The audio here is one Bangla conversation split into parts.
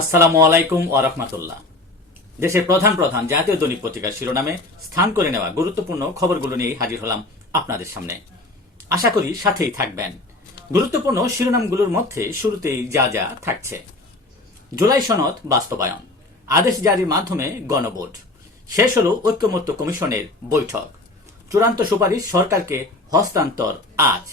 আসসালামু আলাইকুম রাহমাতুল্লাহ। দেশের প্রধান প্রধান জাতীয় দৈনিক পত্রিকার শিরোনামে স্থান করে নেওয়া গুরুত্বপূর্ণ খবরগুলো নিয়ে হাজির হলাম আপনাদের সামনে। আশা করি সাথেই থাকবেন। গুরুত্বপূর্ণ শিরোনামগুলোর মধ্যে শুরুতেই যা যা থাকছে। জুলাই সনদ বাস্তবায়ন। আদেশ জারির মাধ্যমে গণভোট। শেষ হল ঐক্যমত্য কমিশনের বৈঠক। চূড়ান্ত সুপারিশ সরকারকে হস্তান্তর আজ।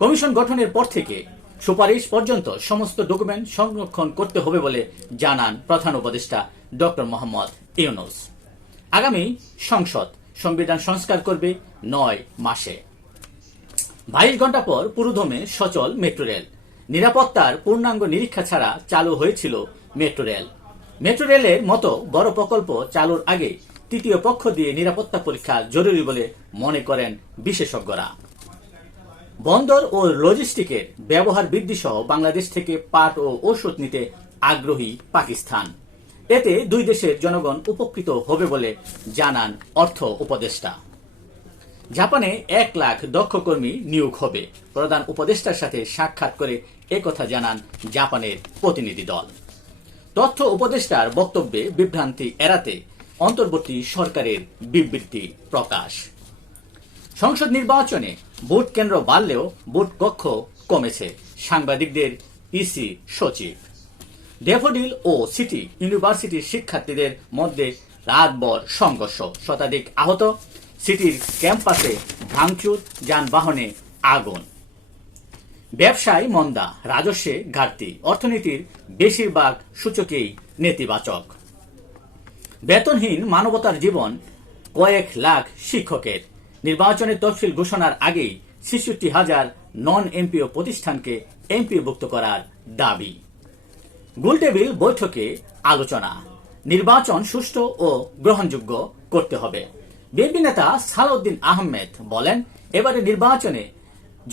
কমিশন গঠনের পর থেকে সুপারিশ পর্যন্ত সমস্ত ডকুমেন্ট সংরক্ষণ করতে হবে বলে জানান প্রধান উপদেষ্টা ডক্টর মোহাম্মদ ইউনুস। আগামী সংসদ সংবিধান সংস্কার করবে নয় মাসে। বাইশ ঘণ্টা পর পুরোদমে সচল মেট্রো রেল। নিরাপত্তার পূর্ণাঙ্গ নিরীক্ষা ছাড়া চালু হয়েছিল মেট্রো রেল। মেট্রো রেলের মতো বড় প্রকল্প চালুর আগে তৃতীয় পক্ষ দিয়ে নিরাপত্তা পরীক্ষা জরুরি বলে মনে করেন বিশেষজ্ঞরা। বন্দর ও লজিস্টিকের ব্যবহার বৃদ্ধি সহ বাংলাদেশ থেকে পাট ও ওষুধ নিতে আগ্রহী পাকিস্তান। এতে দুই দেশের জনগণ উপকৃত হবে বলে জানান অর্থ উপদেষ্টা। জাপানে এক লাখ দক্ষ কর্মী নিয়োগ হবে। প্রধান উপদেষ্টার সাথে সাক্ষাৎ করে একথা জানান জাপানের প্রতিনিধি দল। তথ্য উপদেষ্টার বক্তব্যে বিভ্রান্তি এড়াতে অন্তর্বর্তী সরকারের বিবৃতি প্রকাশ। সংসদ নির্বাচনে ভোট কেন্দ্র বাড়লেও ভোট কক্ষ কমেছে। সাংবাদিকদের ইসি সচিব। ডেফোডিল ও সিটি ইউনিভার্সিটির শিক্ষার্থীদের মধ্যে রাতভর সংঘর্ষ। শতাধিক আহত সিটির ক্যাম্পাসে ভাঙচুর, যানবাহনে আগুন। ব্যবসায় মন্দা, রাজস্বে ঘাটতি। অর্থনীতির বেশিরভাগ সূচকেই নেতিবাচক। বেতনহীন মানবতার জীবন কয়েক লাখ শিক্ষকের। নির্বাচনের তফসিল ঘোষণার আগেই ছেষট্টি হাজার নন এমপিও প্রতিষ্ঠানকে এমপিভুক্ত করার দাবি। গোলটেবিল বৈঠকে আলোচনা। নির্বাচন সুষ্ঠু ও গ্রহণযোগ্য করতে হবে। বিএনপি নেতা সালাউদ্দিন আহমেদ বলেন, এবারে নির্বাচনে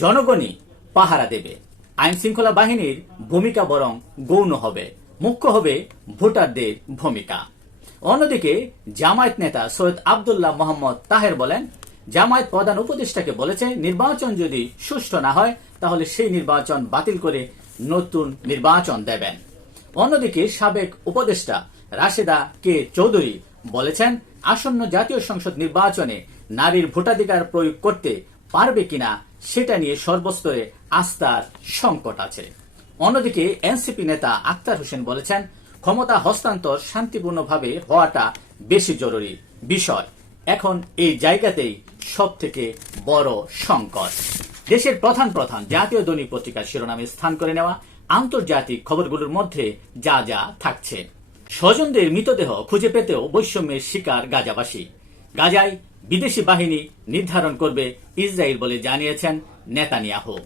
জনগণই পাহারা দেবে। আইন শৃঙ্খলা বাহিনীর ভূমিকা বরং গৌণ হবে। মুখ্য হবে ভোটারদের ভূমিকা। অন্যদিকে জামায়াত নেতা সৈয়দ আবদুল্লাহ মোহাম্মদ তাহের বলেন জামায়াত প্রধান উপদেষ্টাকে বলেছে, নির্বাচন যদি সুষ্ঠু না হয়, তাহলে সেই নির্বাচন বাতিল করে নতুন নির্বাচন দেবেন। অন্যদিকে সাবেক উপদেষ্টা রাশেদা কে চৌধুরী বলেছেন, আসন্ন জাতীয় সংসদ নির্বাচনে নারীর ভোটাধিকার প্রয়োগ করতে পারবে কিনা, সেটা নিয়ে সর্বস্তরে আস্থার সংকট আছে। অন্যদিকে এনসিপি নেতা আক্তার হোসেন বলেছেন, ক্ষমতা হস্তান্তর শান্তিপূর্ণভাবে হওয়াটা বেশি জরুরি বিষয়। এখন এই জায়গাতেই সব থেকে বড় সংকট। দেশের প্রধান প্রধান জাতীয় দৈনিক পত্রিকার শিরোনামে স্থান করে নেওয়া আন্তর্জাতিক খবরগুলোর মধ্যে যা যা থাকছে। স্বজনদের মৃতদেহ খুঁজে পেতেও বৈষম্যের শিকার গাজাবাসী। গাজায় বিদেশি বাহিনী নির্ধারণ করবে ইসরায়েল বলে জানিয়েছেন নেতানিয়াহু।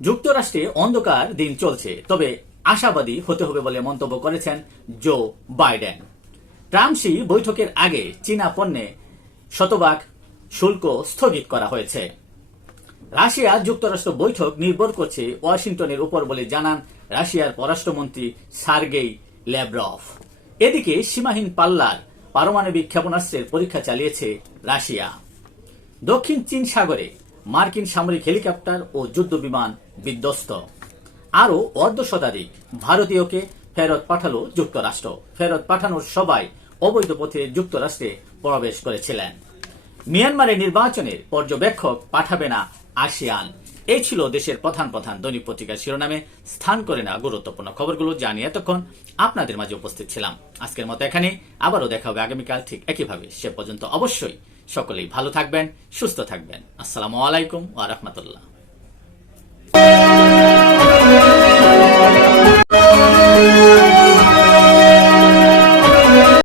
যুক্তরাষ্ট্রে অন্ধকার দিন চলছে, তবে আশাবাদী হতে হবে বলে মন্তব্য করেছেন জো বাইডেন। ট্রাম্পসি বৈঠকের আগে চীনা পণ্যে শতভাগ শুল্ক স্থগিত করা হয়েছে। রাশিয়া যুক্তরাষ্ট্র বৈঠক নির্ভর করছে ওয়াশিংটনের উপর বলে জানান রাশিয়ার পররাষ্ট্রমন্ত্রী সার্গেই ল্যাব্রফ এদিকে সীমাহীন পাল্লার পারমাণবিক ক্ষেপণাস্ত্রের পরীক্ষা চালিয়েছে রাশিয়া। দক্ষিণ চীন সাগরে মার্কিন সামরিক হেলিকপ্টার ও যুদ্ধ বিমান বিধ্বস্ত। আরও অর্ধ শতাধিক ভারতীয়কে ফেরত পাঠালো যুক্তরাষ্ট্র। ফেরত পাঠানোর সবাই অবৈধ পথে যুক্তরাষ্ট্রে প্রবেশ করেছিলেন। মিয়ানমারের নির্বাচনের পর্যবেক্ষক পাঠাবে না আসিয়ান। এই ছিল দেশের প্রধান প্রধান দৈনিক পত্রিকার শিরোনামে স্থান করে না গুরুত্বপূর্ণ খবরগুলো জানিয়ে এতক্ষণ আপনাদের মাঝে উপস্থিত ছিলাম। আজকের মতো এখানে, আবারও দেখা হবে আগামীকাল ঠিক একইভাবে। সে পর্যন্ত অবশ্যই সকলেই ভালো থাকবেন, সুস্থ থাকবেন। আসসালামু আলাইকুম ওয়া রাহমাতুল্লাহ।